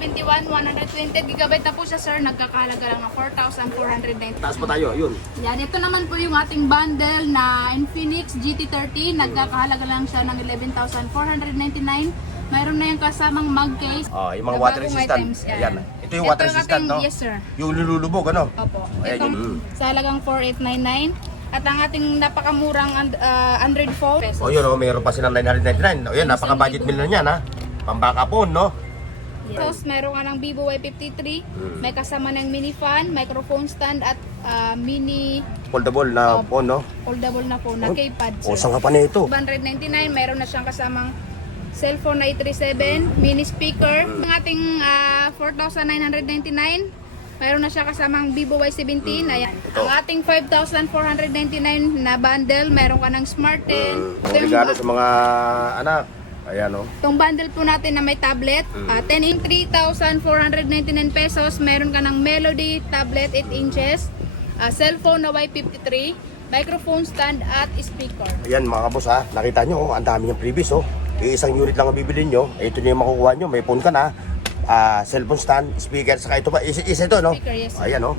21, 120 GB na po siya sir, nagkakahalaga lang ng 4,490. Taas pa tayo, yun. Yan, ito naman po yung ating bundle na Infinix GT30, nagkakahalaga lang siya ng 11,499. Mayroon na yung kasamang mug case. Oh, yung mga na water bagong resistant. items, yan. Ayan. Ito yung water ating- resistant, no? Yes sir. Yung lululubog, ano? Opo. Ayan, Itong yun. sa halagang 4,899. At ang ating napakamurang Android phone, pesos. O yun, oh, mayroon pa silang 999. O yun, napaka-budget meal na yan, ha? Pambaka po, no? Tapos meron ka ng Vivo Y53, may kasama ng mini fan, microphone stand at mini Foldable na phone, no? foldable na phone na keypad. O, saan ka pa na ito? 299, meron na siyang kasamang cellphone na i37, mini speaker. Ang ating 4,999, meron na siya kasamang Vivo Y17. Ayan. Ito. Ang ating 5,499 na bundle, meron ka ng Smart 10. Ito yung Regalo sa mga anak. Ayan, oh. Itong bundle po natin na may tablet, 10 in 3,499 pesos. Meron ka ng Melody tablet 8 inches, cellphone na Y53, microphone stand at speaker. Ayan, mga kabos, ha? Nakita nyo, oh, ang dami yung previous, oh. Isang unit lang ang bibili nyo. Ito na yung makukuha nyo. May phone ka na. Cellphone stand, speaker, saka ito pa. Isa ito, no? Speaker, yes, sir. Ayan, oh.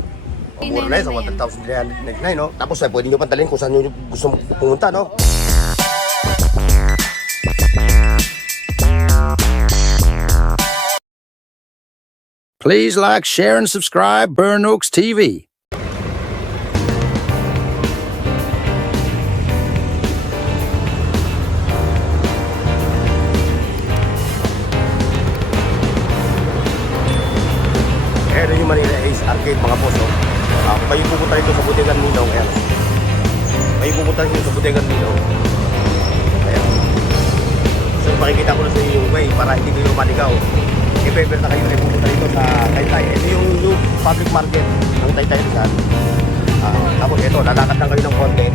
More or less, 1,399, no? Tapos, pwede nyo pantalin kung saan nyo gusto pumunta, no? Please like, share, and subscribe Burn Oaks TV. Ayan yung Manila Ace Arcade, mga boss, oh. Kung kayo pupunta rito sa Butegan Ninong, ayan. Kayo pupunta rito sa Butegan Ninong. Ayan. So, makikita ko na sa inyo yung way para hindi kayo maligaw. I-prepare na kayo na pupunta rito sa Taytay. Ito yung new public market ng Taytay Rizal. Tapos ito, lalakad lang kayo ng konti.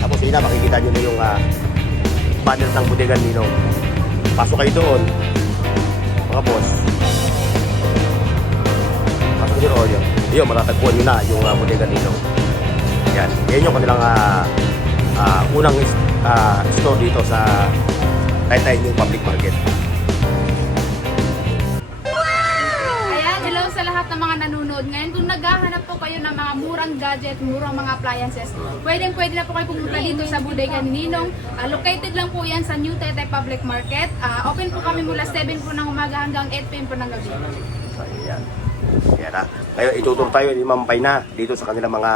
Tapos yun na, makikita nyo na yung banner ng Butegan Ninong. Pasok kayo doon, mga boss. Pasok nyo roon yun. Yun, matatagpuan nyo na yung Butegan Ninong. Yan, yan yung kanilang unang store dito sa Taytay New Public Market. Ayan, hello sa lahat ng mga nanonood. Ngayon, kung naghahanap po kayo ng mga murang gadget, murang mga appliances, pwede na po kayo pumunta dito sa Bodega ni Ninong. Located lang po yan sa New Taytay Public Market. Open po kami mula 7 po ng umaga hanggang 8 p.m. po ng gabi. So, yan. Yan, ha. Ngayon, ituturo tayo ni Ma'am Payna dito sa kanilang mga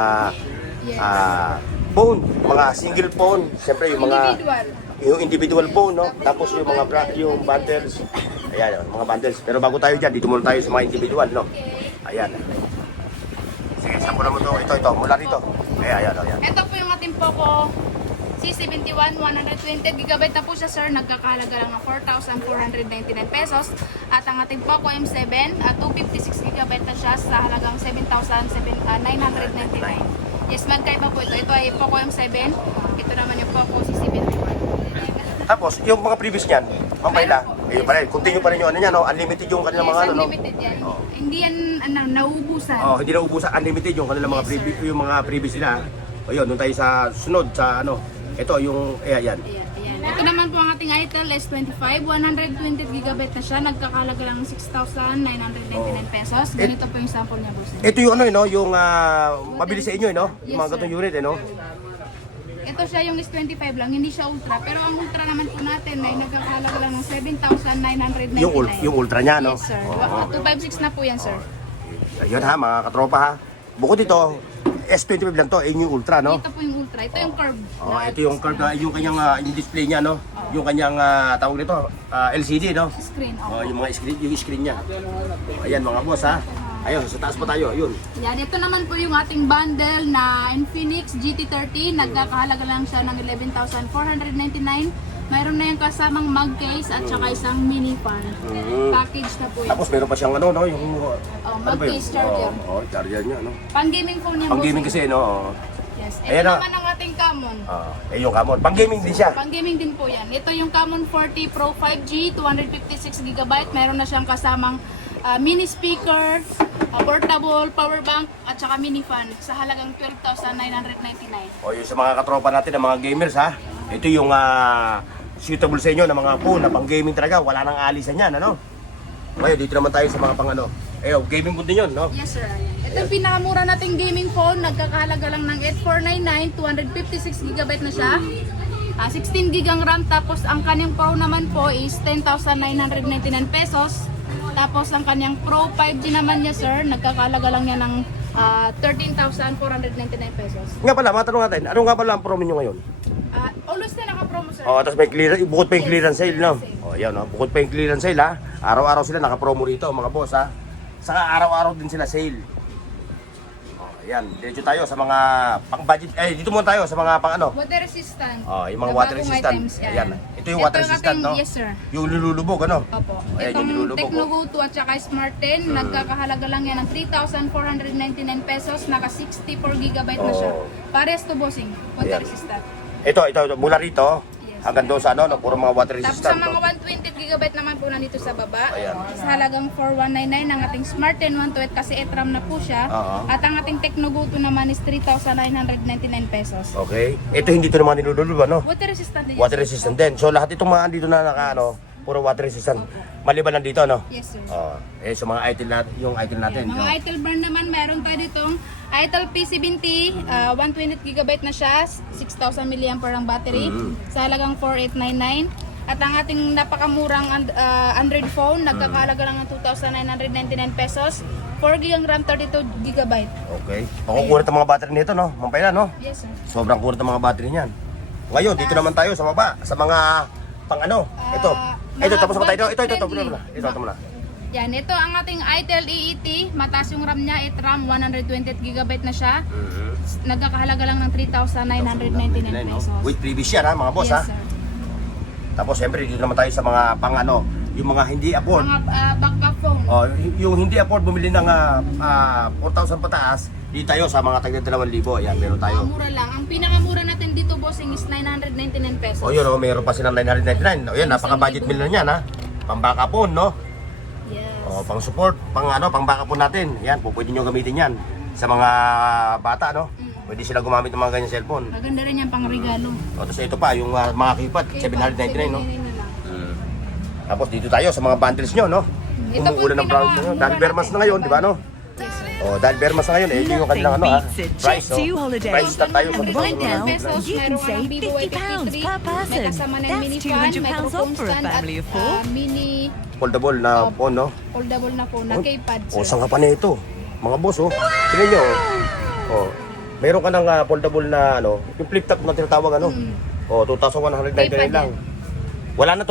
phone, mga single phone. Siyempre, yung mga individual phone, no? Tapos yung mga yung bundles. Ayan, mga bundles. Pero bago tayo dyan, dito muna tayo sa mga individual, no? Ayan. Sige, sampo naman ito. Ito, mula rito. Ayan. Ito po yung ating Poco C71, 120 GB na po siya sir, nagkakahalaga lang ng 4,499 pesos. At ang ating Poco M7, 256 GB na siya sa halagang 7,999. Yes, magkaiba po ito. Ito ay Poco M7, ito naman yung Poco C71. Tapos, yung mga previous niyan, Ma'am Payna, ayun pa rin. Continue pa rin yung ano niya, no? Unlimited yung kanilang mga ano, no? Unlimited yan. Hindi yan nauubusan. Oh, hindi na ubusan, unlimited yung kanilang mga previous, yung mga previous nila. O yun, doon tayo sa sunod sa ano. Ito yung ayan. Ayan. Ito naman po ang ating Itel S25, 120 GB na siya, nagkakalaga lang ng 6,999 pesos. Ganito po yung sample niya, boss. Ito yung ano, no, yung mabilis sa inyo, no? Yung mga Yes, gatong unit, no? Ito siya yung S25 lang, hindi siya Ultra. Pero ang Ultra naman po natin ay nagkakalaga lang ng 7,999. Yung ultra niya, no? Yes, sir. Oo. 256 na po yan, sir. Ayun ha, mga katropa ha. Bukod ito, S25 lang to, yung ultra, no? Ito po yung Ultra. Ito yung curve. Oh, ito yung curve na, yung kanyang yung display niya, no? Yung kanyang tawag nito, LCD, no? Screen. Oh, yung mga screen, yung screen niya. Ayan mga boss ha. Ayun, sa taas pa tayo, yun. Yan, ito naman po yung ating bundle na Infinix GT30. Nagkakahalaga lang siya ng 11,499. Mayroon na yung kasamang mug case at saka isang mini fan. Package na po yan. Tapos meron pa siyang ano, no? Yung mug case charger. Charger niya, no? Pang-gaming phone yan, Pang gaming boss. kasi, no? Yes. Ito Ayan na. naman ang ating Camon. Yung Camon. Pang gaming din siya. Pang-gaming din po yan. Ito yung Camon 40 Pro 5G, 256 GB. Meron na siyang kasamang mini speaker, portable, power bank, at saka mini fan sa halagang 12,999. O yung sa mga katropa natin, ng mga gamers ha. Ito yung suitable sa inyo na mga phone na pang gaming talaga. Wala nang alisan yan, ano? Ngayon, dito naman tayo sa mga pang ano. Gaming phone din yun, no? Yes sir. Ito yung pinakamura nating gaming phone. Nagkakahalaga lang ng 8499, 256GB na siya. 16GB ang RAM, tapos ang kanyang Pro naman po is 10,999 pesos. Tapos ang kanyang Pro 5G naman niya sir, nagkakahalaga lang niya ng 13,499 pesos. Nga pala, matanong natin, ano nga pala ang promo nyo ngayon? Always na naka-promo sir. Tapos may clearance, bukod pa yung clearance sale, no? Yan, no? Bukod pa yung clearance sale, ha? Araw-araw sila naka-promo rito, mga boss, ha? Saka araw-araw din sila sale. Ayan, diretso tayo sa mga pang-budget. Dito muna tayo sa mga pang-ano. Water resistant. Yung mga Na water bagong resistant. items yan. Ayan. Ito yung water ang resistant, ating- no? Yes sir. Yung nilulubog, ano? Opo. Ayan, yung Itong nilulubog, Tecnogo 2 at saka Smart 10, nagkakahalaga lang yan ng 3,499 pesos, naka 64GB na siya. Oh. Pares to bossing, water Ayan. resistant. Ito, mula rito, Yes. hanggang doon sa ano, no? Puro mga water Tapos sa resistant, mga no? 128GB naman po nandito sa baba. Ayan. Sa halagang 4,199 ang ating Smart 10 128 kasi ETRAM na po siya. Oo. At ang ating Tecnogo 2 naman is 3,999 pesos. Okay. Ito hindi to naman nilulubog, ano? Water resistant din. Water resistant din. So lahat itong mga andito na naka, ano, puro water resistant. Maliban lang dito, no? Yes sir. Sa mga item natin, yung item natin. Mga Itel brand naman, meron tayo ditong Itel P70, 128GB na siya, 6,000 mAh ang battery, sa halagang 4,899. At ang ating napakamurang Android phone, nagkakahalaga lang ng 2,999 pesos, 4GB ang RAM, 32GB. Okay. Makukulit ang mga battery nito, no? Mampay na, no? Yes sir. Sobrang kulit ang mga battery niyan. Ngayon, dito naman tayo sa baba, sa mga pang ano. Ito. Ito, mga tapos mo tayo. Ito budget-friendly. muna. Ito muna. Yan, ito ang ating Itel EET, mataas yung RAM niya, RAM 128GB na siya, nagkakahalaga lang ng 3,999 pesos. With previous yan, ha, mga boss, ha? Yes sir. Tapos, siyempre, dito naman tayo sa mga pang ano, yung mga hindi afford. Mga backup phone. Yung hindi afford bumili ng 4,000 pataas, dito tayo sa mga tagda 2,000. Ayan, meron tayo. Mura lang. Ang pinakamura natin dito, bossing, is 999 pesos. Yun, meron pa silang 999. Yan, napaka-budget meal na yan, ha? Pang backup phone, no? Yes. Pang support, pang backup phone natin. Yan, pwede nyo gamitin yan sa mga bata, no? Pwede sila gumamit ng mga ganyan cellphone. Maganda rin yan pang regalo. Tapos ito pa, yung mga keypad, 799, no? 799 na lang. Tapos dito tayo sa mga bundles nyo, no? Ito po Umuulan ng brown nyo. pinakamura Dahil Bermas na ngayon, di ba, no? Yes, sir. Dahil Bermas na ngayon, ito yung kanilang ano, ha? beats a Price, Jet2 no? holiday. Price start tayo sa And right now, pesos, you can meron ka ng save Vivo Y53, £50 per person. may kasama ng That's mini fan, £200 microphone off for a stand, at family of 4. mini Foldable na phone, no? foldable na phone na keypad, sir. Saan ka pa na ito? Mga boss, oh. Tingnan nyo, oh. Meron ka ng foldable na, ano, yung flip top na tinatawag, ano? 2,199 Keypad lang. Wala na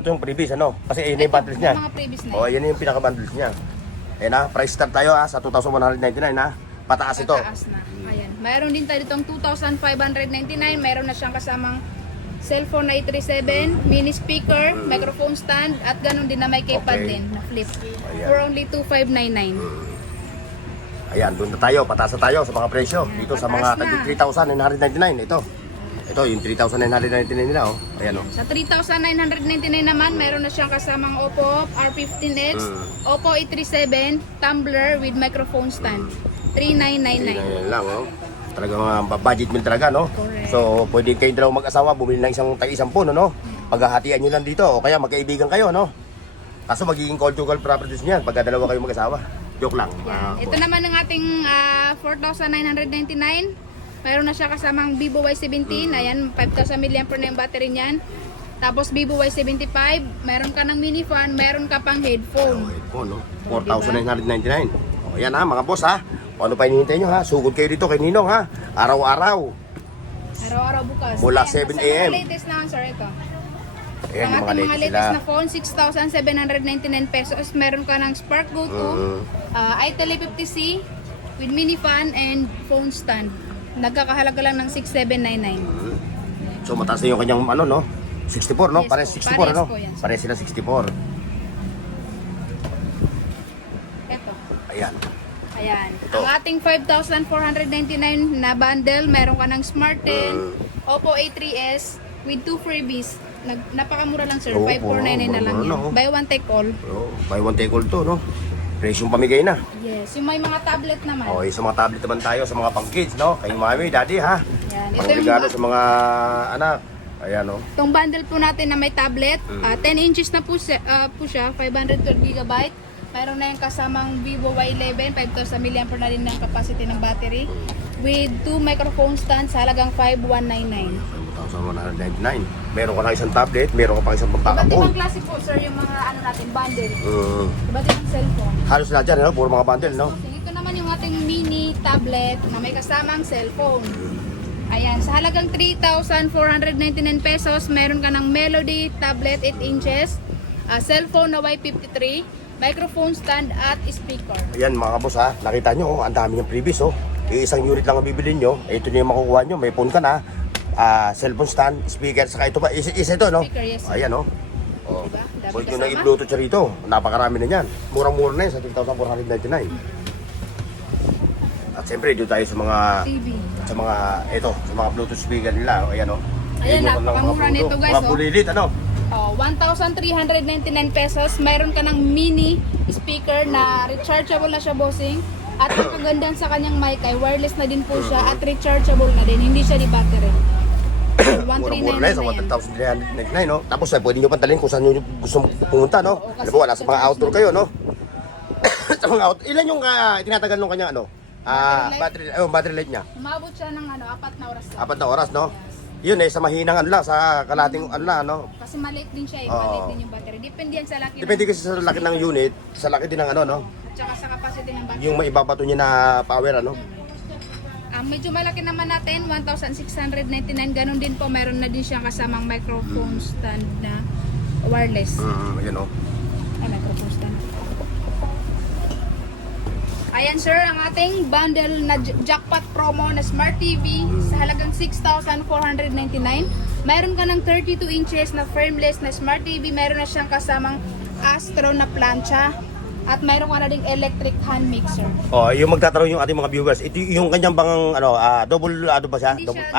tong previous, ano? Kasi yun yung bundles niya. Mga previous na Yan yung pinaka-bundles niya. Ayan na, price start tayo sa 2,199 ha. Pataas ito. Pataas na. Ayan. Mayroon din tayo ditong 2,599. Mayroon na siyang kasamang cellphone na i37, mini speaker, microphone stand, at ganun din na may keypad Okay. din na flip. Ayan. For only 2,599. Ayan, doon na tayo. Pataas na tayo sa mga presyo. Dito sa mga Pataas na. 3,999. Ito yung 3,999 nila, oh. Ayan, oh. Sa 3,999 naman, mayroon na siyang kasamang Oppo R15X, Oppo A37, tumbler with microphone stand. 3,999. Ayan lang, oh. Talagang budget meal talaga, no? Correct. So, pwede kayong dalawang mag-asawa, bumili ng isang puno, no? Paghahatian nyo lang dito, o kaya magkaibigan kayo, no? Kaso magiging conjugal properties niyan pagka dalawa kayo mag-asawa. Joke lang. Yan. Ito naman ang ating 4,999. Mayroon na siya kasamang Vivo Y17. Ayan, 5,000 mAh na yung battery niyan. Tapos Vivo Y75. Mayroon ka ng mini fan. Mayroon ka pang headphone. Phone, no? 4,999. O, yan ha, mga boss ha. O, ano pa hinihintay nyo ha? Sugod kayo dito kay Ninong ha. Araw-araw. Araw-araw bukas. Mula Ayan, 7 basta AM. mga latest naman, sir, ito. Ayan Ang yung mga ating mga latest latest sila. na phone, 6,799 pesos. Meron ka ng Spark Go 2, Itel A50C with mini fan and phone stand. Nagkakahalaga lang ng 6,799. So mataas na yung kanyang ano, no? 64, no? Yes Pares po. 64, Pares ano? po yan. Pares sila 64. Ito. Ayan. Ayan. Ito. Ang ating 5,499 na bundle, meron ka ng Smart 10, Oppo A3s with 2 freebies. Napakamura lang, sir. Oo, 5,499 na lang mura yan. na, oh. Buy one take all. Oh, buy one take all to, no? Presyong pamigay na. Yes. Yung may mga tablet naman. Okay, sa mga tablet naman tayo, sa mga pang kids, no? Kay mami, daddy, ha? Yan. Ito Pang yung regalo sa mga anak. Ayan o. Itong bundle po natin na may tablet, 10 inches na po siya, 512 GB. Mayroon na yung kasamang Vivo Y11, 5,000 mAh na rin ng capacity ng battery. With 2 microphone stands, halagang 5,199. 5,199. Meron ka na isang tablet, meron ka pang isang Iba't pampakapon. ibang klase po sir yung mga ano natin, bundle. Iba't ibang cellphone. Halos lahat dyan, puro mga bundle, no? Ito naman yung ating mini tablet na may kasamang cellphone. Ayan, sa halagang 3,499 pesos, meron ka ng Melody tablet 8 inches, cellphone na Y53, microphone stand at speaker. Ayan mga kabos ha, nakita nyo, ang dami ng previous oh. Isang unit lang ang bibilin nyo, ito nyo yung makukuha nyo, may phone ka na, cellphone stand, speaker, saka ito ba, isa ito no? Speaker, yes. Ayan oh. Oh. Diba? Dami Pwede nyo kasama. na i-bluetooth siya rito, napakarami na yan. Murang-mura na yun sa 3,499. At siyempre, dito tayo sa mga, TV. sa mga bluetooth speaker nila, oh, ayan oh. Ayan, Yun yung napakamura mga nito, guys, mga oh. bulilit, ano? 1,399 pesos. Mayroon ka ng mini speaker na rechargeable na siya, bossing. At ang kagandahan sa kanyang mic ay wireless na din po siya at rechargeable na din. Hindi siya di battery. Murang-mura na yun, sa 1,399, no? Tapos pwede nyo pantalin kung saan nyo gusto pumunta, no? Oo, Alam mo, wala sa mga outdoor kayo, no? Sa mga outdoor, ilan yung tinatagal nung kanya, ano? Battery life niya. Umabot siya ng 4 na oras. 4 na oras, no? Yun sa mahinang ano lang, sa kalating ano lang, no? Kasi maliit din siya, Oo. maliit din yung battery. Depende yan sa laki. Depende kasi sa laki ng unit, sa laki din ng ano, no? Tsaka sa capacity ng battery. Yung maibabato niya na power, ano? Medyo malaki naman natin, 1,699. Ganun din po, meron na din siyang kasamang microphone stand na wireless. Ayan, no? Ay, microphone stand. Ayan sir, ang ating bundle na jackpot promo na Smart TV sa halagang 6,499. Mayroon ka ng 32 inches na frameless na Smart TV. Mayroon na siyang kasamang Astro na plancha. At mayroon ka na ding electric hand mixer. Oh, yung magtatanong yung ating mga viewers, ito yung kanyang bang double ba siya?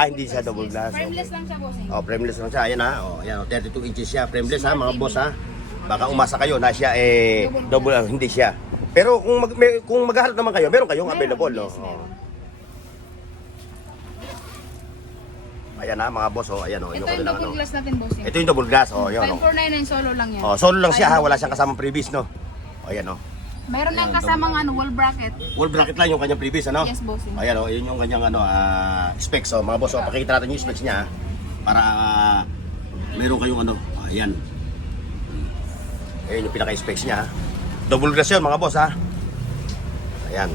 Hindi siya double yes. glass. Frameless lang siya, bossing. Oh, frameless lang siya. Ayan ha. Oh, ayan, 32 inches siya. Frameless ha, mga boss ha. Baka umasa kayo na siya double hindi siya. Pero kung maghahanap naman kayo, meron kayong available, no? Yes, meron. Ayan ha, mga boss, oh. Ayan oh, Ito yung double glass natin, bossing. Ito yung double glass, oh, yun oh. 5,499 solo lang yan. Oh, solo lang siya ha, wala siyang kasamang previous, no? Oh, ayan oh. Mayroon lang kasamang wall bracket. Wall bracket lang yung kanyang previous, ano? Yes, bossing. Ayan oh, yun yung kanyang specs, oh. Mga boss, oh, pakikita natin yung specs niya, ha? Para meron kayong ayan. Ayan yung pinaka-specs niya, ha? Double glass yun, mga boss, ha? Ayan.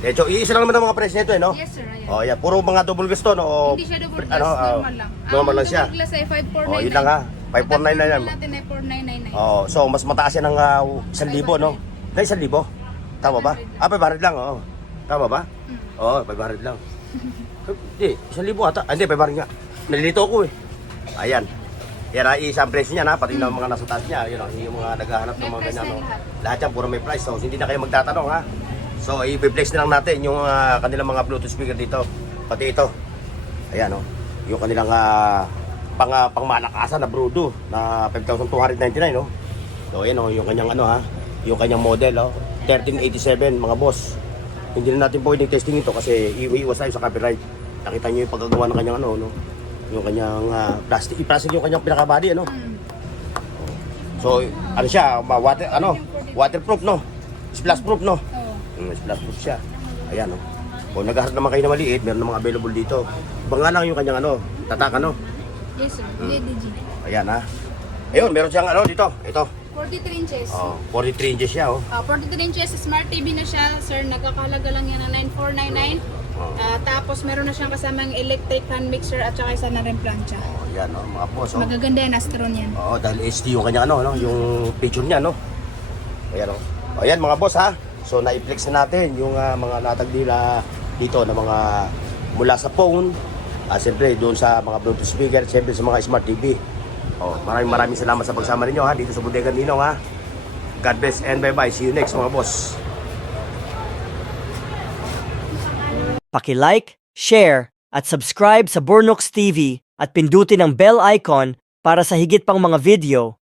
De hecho, iisa lang naman ang mga price nito, no? Yes, sir. Ayan. Oh, ayan. Puro mga double glass to, no? Hindi siya double glass, normal lang. Normal lang siya. Ang double glass ay 5,499. Oh, yun lang, ha? 5,499 yan. Ang natin ay 4,999. Oh, so mas mataas yan ng 1,000, no? Na 1,000? Tama ba? 500 lang, oh. Tama ba? Oo, 500 lang. Hindi, 1,000 ata. Hindi, 500 nga. Nalilito ako eh. Ayan. Yan ang isang presyo niya, pati ng mga nasa taas niya. Yun, yung mga naghahanap ng May mga price ganyan. na No? lahat. Lahat yan, puro may price. So, hindi na kayo magtatanong, ha? So, i-flex na lang natin yung kanilang mga Bluetooth speaker dito. Pati ito. Ayan, oh. Yung kanilang pangmalakasan na Brudo na 5,299, no? So, ayan, oh, yung kanyang yung kanyang model, oh. 1387, mga boss. Hindi na natin pwedeng testing ito kasi iiwas tayo sa copyright. Nakita niyo yung pagkagawa ng kanyang no? Yung kanyang plastic, i-plastic yung kanyang pinaka-body, ano? So, siya, waterproof, no? Splash proof, no? Oo. Splash proof siya. Ayan, no? Kung naghahanap naman kayo na maliit, meron namang available dito. Iba nga lang yung kanyang tatak, no? Yes, sir. DDG. Ayan, ha? Ayun, meron siyang dito. Ito. 43 inches. Oh, 43 inches siya, oh. 43 inches, smart TV na siya, sir. Nagkakahalaga lang yan ng 9,499. Tapos meron na siyang kasamang electric fan mixer at saka isa na rin plancha. Oh, yan, oh, mga boss, oh. Magaganda yan, Astron yan. Oo, dahil HD yung kanya yung picture niya, no? Ayan, oh. Ayan, mga boss, ha? So, na-flex na natin yung mga latag nila dito na mga mula sa phone, siyempre doon sa mga Bluetooth speaker, siyempre sa mga smart TV. Oh, maraming salamat sa pagsama ninyo, ha? Dito sa Bodega Ninong, ha? God bless and bye-bye. See you next, mga boss. Paki-like, share, at subscribe sa Burnooks TV at pindutin ang bell icon para sa higit pang mga video.